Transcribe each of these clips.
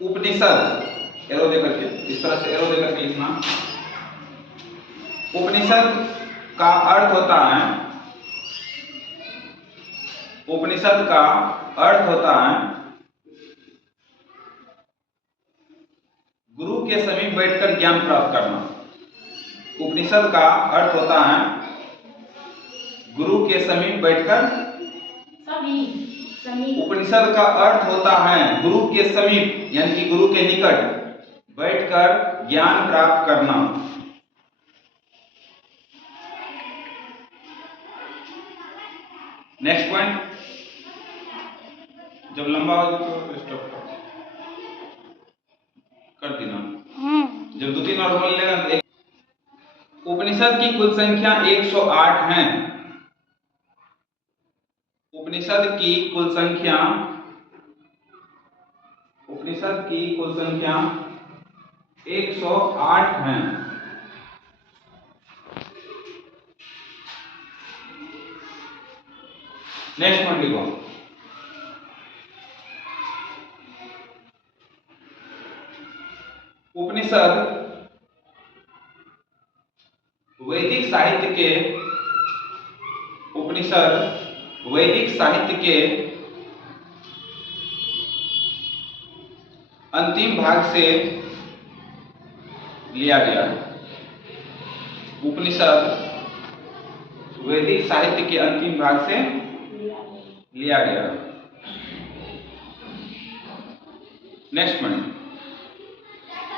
उपनिषद arrow दे करके, इस तरह से एरो दे करके लिखना। उपनिषद का अर्थ होता है, उपनिषद का अर्थ होता है गुरु के समीप बैठकर ज्ञान प्राप्त करना। उपनिषद का अर्थ होता है गुरु के समीप बैठकर, उपनिषद का अर्थ होता है गुरु के समीप यानी कि गुरु के निकट बैठकर ज्ञान प्राप्त करना। नेक्स्ट पॉइंट, जब लंबा हो तो स्टॉप कर देना, जब 2-3 और बोल लेगा तो। उपनिषद की कुल संख्या 108 है। उपनिषद की कुल संख्या, उपनिषद की कुल संख्या 108 है। नेक्स्ट पॉइंट लिखो, उपनिषद वैदिक साहित्य के, उपनिषद वैदिक साहित्य के अंतिम भाग से लिया गया। उपनिषद वैदिक साहित्य के अंतिम भाग से लिया गया। नेक्स्ट पॉइंट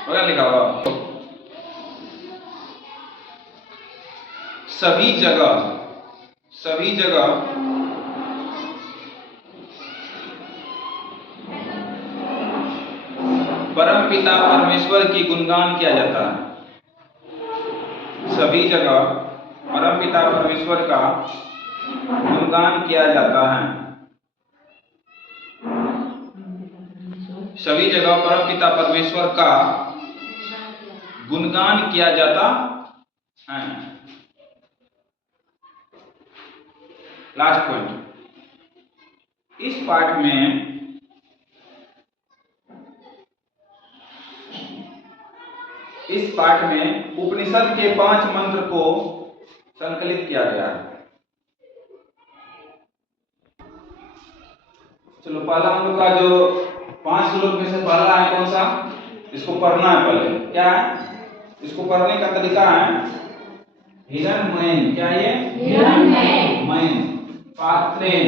वगैरह लिखा हुआ, सभी जगह, सभी जगह परम पिता परमेश्वर की गुणगान किया जाता है। सभी जगह परम पिता परमेश्वर का गुणगान किया जाता है। सभी जगह परम पिता परमेश्वर का गुणगान किया जाता है। लास्ट पॉइंट, इस पाठ में उपनिषद के 5 मंत्र को संकलित किया गया है। चलो पहला हम लोग का जो 5 श्लोक में से पहला है कौन सा, इसको पढ़ना है पहले। क्या है इसको पढ़ने का तरीका है, हिरण्मयेन, क्या ये हिरण्मयेन पात्रेण,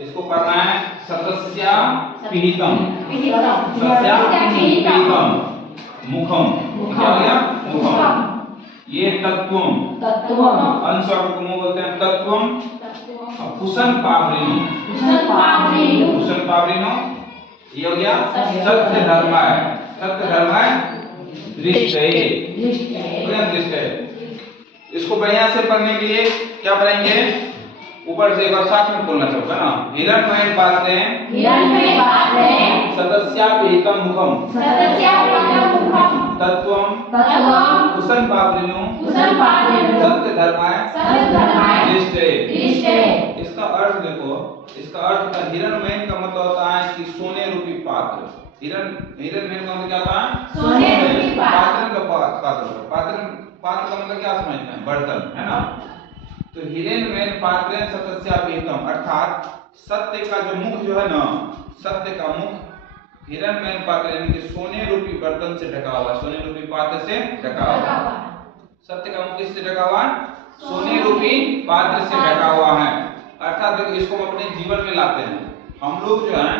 इसको करना है सतस्या पिहितम, सत्या पिहितम मुखम, क्या हो गया मुखम। ये तत्वम, अंशर को मुंह बोलते हैं तत्वम। कुशन पावरिनो, कुशन पावरिनो ये हो गया सत्य धर्माय, सत्य धर्माय दृष्टये, दृष्टये। इसको बढ़िया से पढ़ने के लिए क्या पढ़ेंगे, ऊपर से एक बार साथ में बोलना चाहूंगा ना, हिरण्मयेन पात्रेण सतस्यापिहितं मुखम, तत्वं कुशन पावरिनो सत्य धर्माय दृष्टये। इसका अर्थ देखो, इसका अर्थ हिरण्मयेन का मतलब होता है कि सोने रूपी पात्र। हिरण्मयेन का मतलब क्या होता है, सोने रूपी पात्र का पात्र का मतलब क्या समझते हैं, बर्तन, है ना। तो हिरण्मयेन पात्रेण सतस्यापिहितम अर्थात सत्य का जो मुख जो है ना, सत्य का मुख हिरण्मयेन पात्र यानी कि सोने रूपी बर्तन से ढका हुआ, सोने रूपी पात्र से ढका हुआ। सत्य का मुख किससे ढका हुआ है, सोने रूपी पात्र से ढका हुआ है। अर्थात देखो इसको हम अपने जीवन में लाते हैं। हम लोग जो है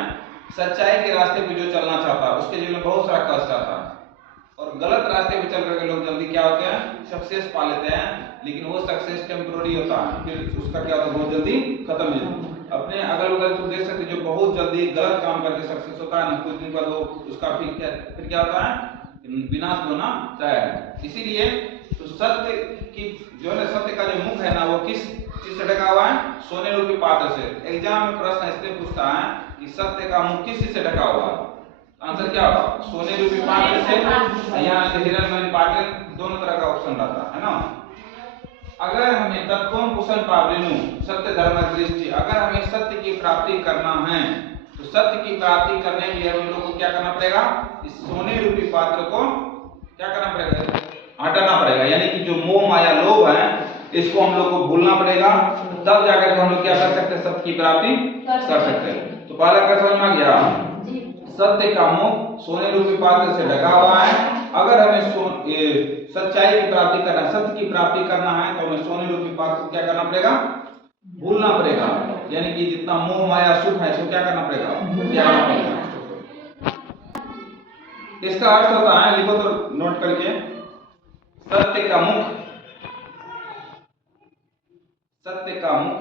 सच्चाई के रास्ते पे जो चलना चाहता है उसके जीवन में बहुत सारा कष्ट आता है, और गलत रास्ते पे चल करके लोग जल्दी क्या होते हैं, सक्सेस पा लेते हैं। लेकिन वो सक्सेस टेम्पोररी होता है, फिर उसका क्या होता है, बहुत जल्दी खत्म हो जाता है। अपने अगल बगल तो देख सकते जो बहुत जल्दी गलत काम करके सक्सेस होता है ना, कुछ दिन बाद वो उसका फिर क्या होता है, विनाश होना तय है। इसीलिए तो सत्य की जो है सत्य का जो मुख है ना, वो किस चीज से ढका हुआ है, सोने रूपी पात्र से। एग्जाम में प्रश्न इससे पूछता है कि सत्य का मुख किस चीज से ढका हुआ है, आंसर क्या होगा, सोने रूपी पात्र से, यहाँ से हिरण्मयेन पात्र, दोनों तरह का ऑप्शन रहता है ना। अगर हमें तत्वं कुशन पावरिनो सत्य धर्म दृष्टि, अगर हमें सत्य की प्राप्ति करना है तो तो सत्य की प्राप्ति करने के लिए हम लोग को क्या करना पड़ेगा, इस सोने रूपी पात्र को क्या करना पड़ेगा, हटाना पड़ेगा। यानी कि जो मोह माया लोभ है इसको हम लोग को भूलना पड़ेगा, तब जाकर हम लोग क्या कर सकते हैं, सत्य की प्राप्ति कर सकते हैं। तो पहला क्या समझ में आ गया, सत्य का मुख सोने रूपी पात्र से ढका हुआ है। अगर हमें सच्चाई की प्राप्ति करना, सत्य की प्राप्ति करना है तो हमें सोने रूपी पात्र को क्या करना पड़ेगा, भूलना पड़ेगा। यानी कि जितना मोह माया सुख है इसको क्या करना पड़ेगा, त्यागना पड़ेगा। इसका अर्थ होता है, लिखो तो नोट करके, सत्य का मुख, सत्य का मुख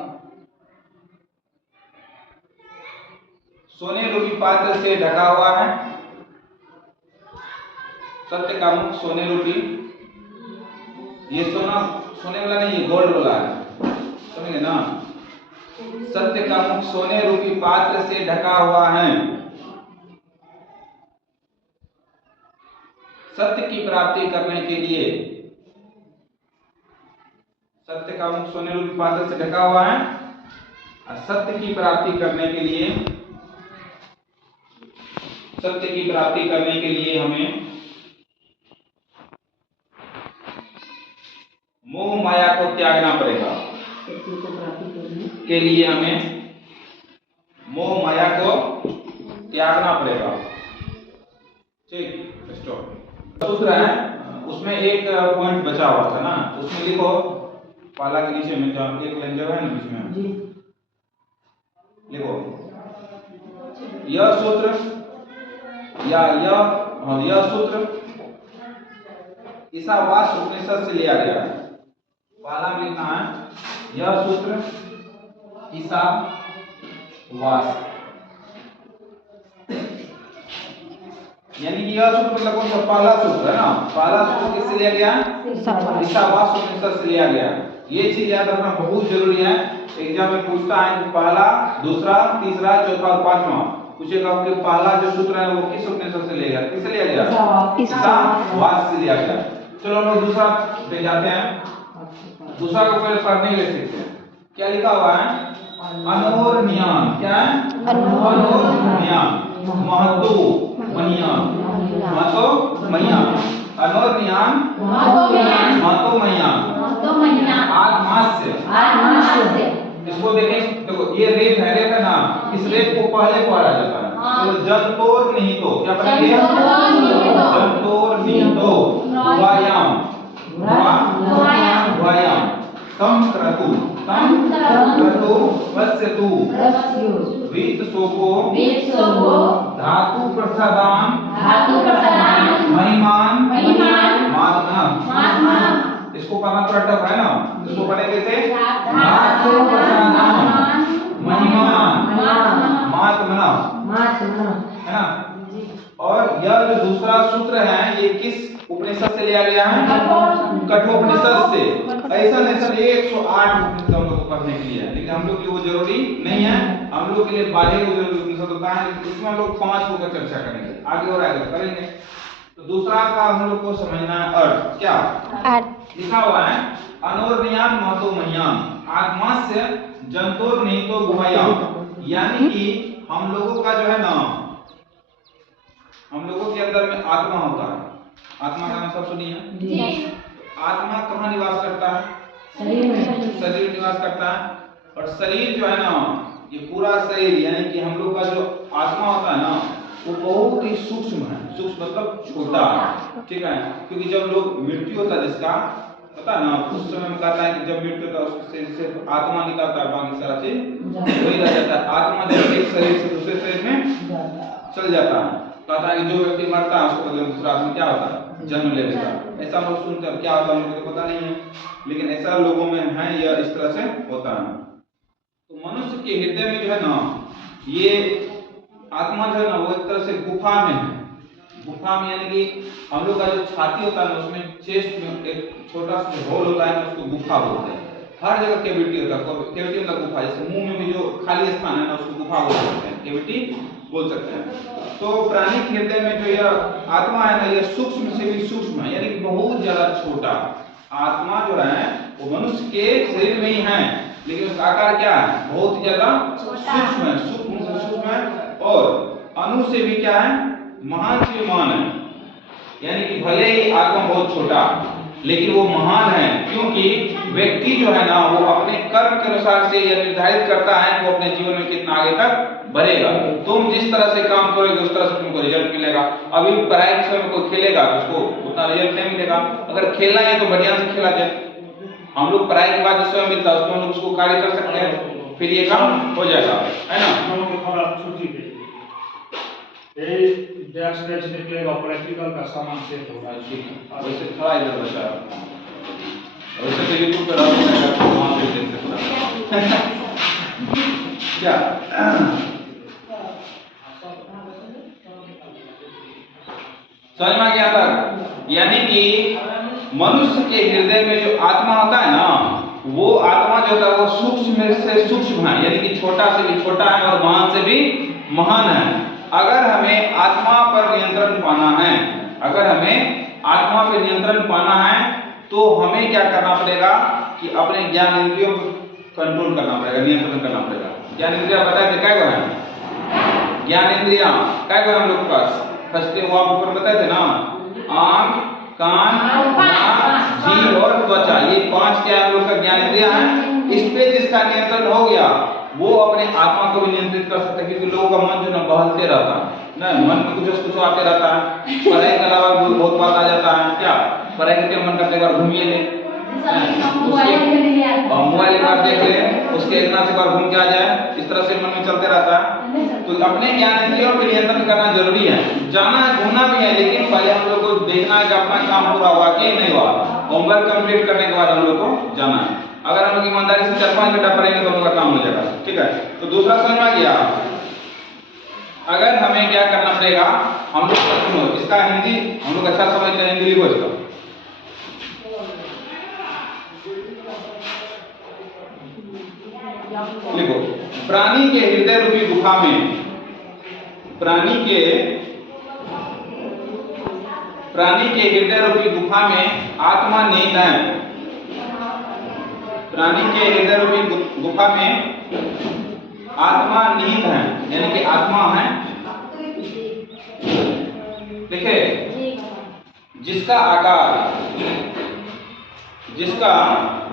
सोने रूपी पात्र से ढका हुआ है। सत्य का मुख सोने रूपी, ये सोना सोने वाला नहीं, ये गोल्ड वाला है, समझे ना। सत्य का मुख सोने रूपी पात्र से ढका हुआ है। सत्य की प्राप्ति करने के लिए, सत्य का मुख सोने रूपी पात्र से ढका हुआ है, और सत्य की प्राप्ति करने के लिए, सत्य की प्राप्ति करने के लिए हमें मोह माया को त्यागना पड़ेगा। के लिए हमें मोह माया को त्यागना पड़ेगा। ठीक, स्टॉप। दूसरा है, उसमें एक पॉइंट बचा हुआ था ना, उसमें लिखो पाला के नीचे में जो एक लाइन जगह है ना बीच में, लिखो यह सूत्र या यह सूत्र ईसावास उपनिषद से लिया गया है। पाला में लिखना है, यह सूत्र ईसावास, यानी कि यह सूत्र मतलब कौन सा, पहला सूत्र है ना। पहला सूत्र किससे लिया गया, ईसावास उपनिषद से लिया गया। ये चीज याद रखना बहुत जरूरी है, एग्जाम में पूछता है कि पहला, दूसरा, तीसरा, चौथा और पांचवा पूछेगा कि पहला जो सूत्र है वो किस उपनिषद से लिया गया, किससे लिया गया, ईसावास से लिया गया। चलो हम लोग दूसरा पे जाते हैं। दूसरा को पहले पढ़ने के लिए सीखते हैं। क्या लिखा हुआ है, अनोरनियान, क्या है, अनोरनियान महतो मनियान, महतो मनियान, अनोरनियान महतो मनियान, आत्मास्य। इसको देखें, देखो ये रेत है ना, इस रेत को पहले पढ़ा जाता है। तो जंतोर निहितो, क्या पढ़ेंगे, जंतोर निहितो वायाम, वायाम तम क्रतु वस्यतु वीत सोपो धातु प्रसादान महिमान मात्मना। इसको पढ़ना थोड़ा टफ है ना, इसको पढ़े कैसे, धातु प्रसादान महिमान मात्मना, है ना। और यह जो दूसरा सूत्र है ये किस उपनिषद से लिया गया है, कठोपनिषद से। ऐसा नहीं सर 108 उपनिषद हम लोग को पढ़ने के लिए है, लेकिन हम लोग के लिए वो जरूरी नहीं है। हम लोग के लिए 12 उपनिषद होता है, इसमें हम लोग 5 को चर्चा करेंगे, आगे और आगे करेंगे। तो दूसरा का हम लोग को समझना है अर्थ, क्या लिखा हुआ है, अनोरनियान महतो मनियान आत्मास्य जंतोर निहितो गुहायाम। यानी कि हम लोगों का जो है ना, हम लोगों के अंदर में आत्मा होता है। आत्मा का नाम सब सुनिए। आत्मा कहाँ निवास करता है, शरीर में निवास करता है। और शरीर जो है ना, ये पूरा शरीर, यानी कि हम लोग का जो आत्मा होता है ना, वो बहुत ही सूक्ष्म है। सूक्ष्म मतलब छोटा, ठीक है। क्योंकि जब लोग मृत्यु होता है जिसका, पता ना, उस समय में कहता है कि जब मृत्यु होता है उससे सिर्फ आत्मा निकलता है, बाकी सारा चीज वही रह जाता है। आत्मा जब एक शरीर से दूसरे शरीर में चल जाता है, कहता है कि जो व्यक्ति मरता है उसको बदले दूसरा आदमी क्या होता है, जन्म ले लेता है। ऐसा लोग सुनते हैं, क्या होता है मुझे तो पता नहीं है, लेकिन ऐसा लोगों में है, यह इस तरह से होता है। तो मनुष्य के हृदय में जो है ना, ये आत्मा जो है ना, वो एक तरह से गुफा में है। गुफा में यानी कि हम लोग का जो छाती होता है ना, उसमें चेस्ट में एक छोटा सा होल होता है ना, उसको गुफा बोलते हैं। हर जगह कैविटी होता है, कैविटी मतलब गुफा। जैसे मुंह में भी जो खाली स्थान है ना, उसको गुफा बोलते हैं, कैविटी बोल सकते हैं। तो प्राणी के हृदय में जो यह आत्मा है ना, यह सूक्ष्म से भी सूक्ष्म है, यानी कि बहुत ज्यादा छोटा। आत्मा जो है वो मनुष्य के शरीर में ही है, लेकिन उसका आकार क्या है, बहुत ज्यादा सूक्ष्म है, सूक्ष्म से सूक्ष्म है। और अनु से भी क्या है, महान से भी महान है। यानी कि भले ही आत्मा बहुत छोटा लेकिन वो महान है, क्योंकि व्यक्ति जो है ना वो अपने कर्म के अनुसार से यह निर्धारित करता है कि वो अपने जीवन में कितना आगे तक बढ़ेगा। तुम जिस तरह से काम करोगे उस तरह से तुमको रिजल्ट मिलेगा। अभी पढ़ाई के समय कोई खेलेगा तो उसको उतना रिजल्ट नहीं मिलेगा। अगर खेलना है तो बढ़िया से खेला जाए। हम लोग पढ़ाई के बाद जो समय मिलता है उसमें हम लोग उसको कार्य कर सकते हैं, फिर ये काम हो जाएगा, है ना। डेस्क बेंच निकलेगा, प्रैक्टिकल का सामान सेट होगा। वैसे थोड़ा इधर बचा, वैसे तो यूट्यूब पे डालूंगा वहां पे देख सकता क्या। समझ में क्या था? यानी कि मनुष्य के हृदय में जो आत्मा होता है ना, वो आत्मा जो होता है वो सूक्ष्म से सूक्ष्म है, यानी कि छोटा से भी छोटा है और महान से भी महान है। अगर हमें आत्मा पर नियंत्रण पाना है, अगर हमें आत्मा पर नियंत्रण पाना है तो हमें क्या करना पड़ेगा कि अपने ज्ञान इंद्रियों को कंट्रोल करना पड़ेगा, नियंत्रण करना पड़ेगा। ज्ञान इंद्रिया बताए थे क्या है? ज्ञान इंद्रिया क्या है हम लोग के पास? फर्स्ट वो आप ऊपर बताए थे ना, आंख, कान, नाक, जीभ और त्वचा, ये 5 क्या हम लोग का ज्ञान इंद्रिया है। इस पे जिसका नियंत्रण हो गया वो अपने आत्मा को भी नियंत्रित कर सकता है, क्योंकि लोगों का मन जो ना बहलते रहता है ना, मन में कुछ आते रहता है। पढ़ाई के अलावा बहुत बात आ जाता है, क्या पढ़ाई के मन करते बार घूमिए ले, मोबाइल एक बार देख ले, उसके इतना से बार घूम के आ जाए, इस तरह से मन में चलते रहता है। तो अपने ज्ञान इंद्रियों पर नियंत्रण करना जरूरी है। जाना है घूमना भी है, लेकिन पहले हम लोग को देखना है कि अपना काम पूरा हुआ कि नहीं हुआ। होमवर्क कंप्लीट करने के बाद हम लोग को जाना है। अगर हम लोग ईमानदारी से 4-5 घंटा पढ़ेंगे तो हम लोग का काम हो जाएगा, ठीक है। तो दूसरा समझ में आ गया। अगर हमें क्या करना पड़ेगा, हम लोग इसका हिंदी हम लोग अच्छा समझते हैं, हिंदी लिखो इसका। लिखो, प्राणी के हृदय रूपी गुफा में, प्राणी के हृदय रूपी गुफा में आत्मा नींद है। प्राणी के हृदय रूपी गुफा में आत्मा नींद है, यानी कि आत्मा है। देखिए, जिसका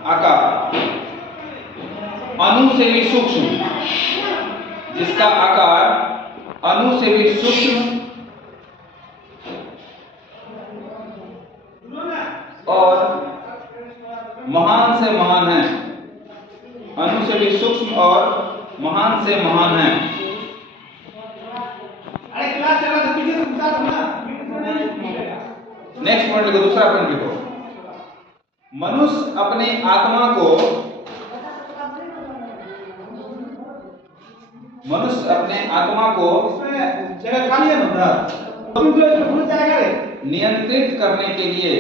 आकार अणु से भी सूक्ष्म, जिसका आकार अणु से भी सूक्ष्म और महान से महान है, अणु से भी सूक्ष्म और महान से महान है। नेक्स्ट पॉइंट लिखो, दूसरा पॉइंट लिखो। मनुष्य अपने आत्मा को जगह खाली है ना, नियंत्रित करने के लिए,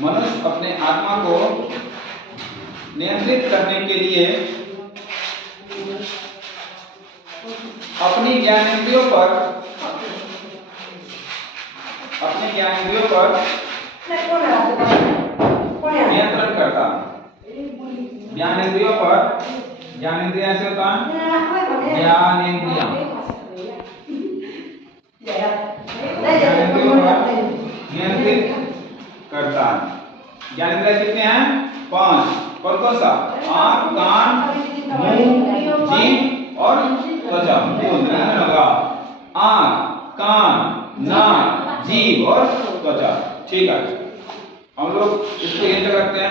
मनुष्य अपने आत्मा को नियंत्रित करने के लिए अपने ज्ञानेंद्रियों पर नियंत्रण करता। ज्ञानेंद्रियों पर, ज्ञानेंद्रिय ऐसे होता है, ज्ञानेंद्रिय नियंत्रित करता है। ज्ञानेंद्रिय कितने हैं? 5। कौन सा? आँख, कान, मुंह, जीभ और त्वचा। आँख, कान, नाक, जीभ और त्वचा, ठीक है। हम लोग इसको ये करते हैं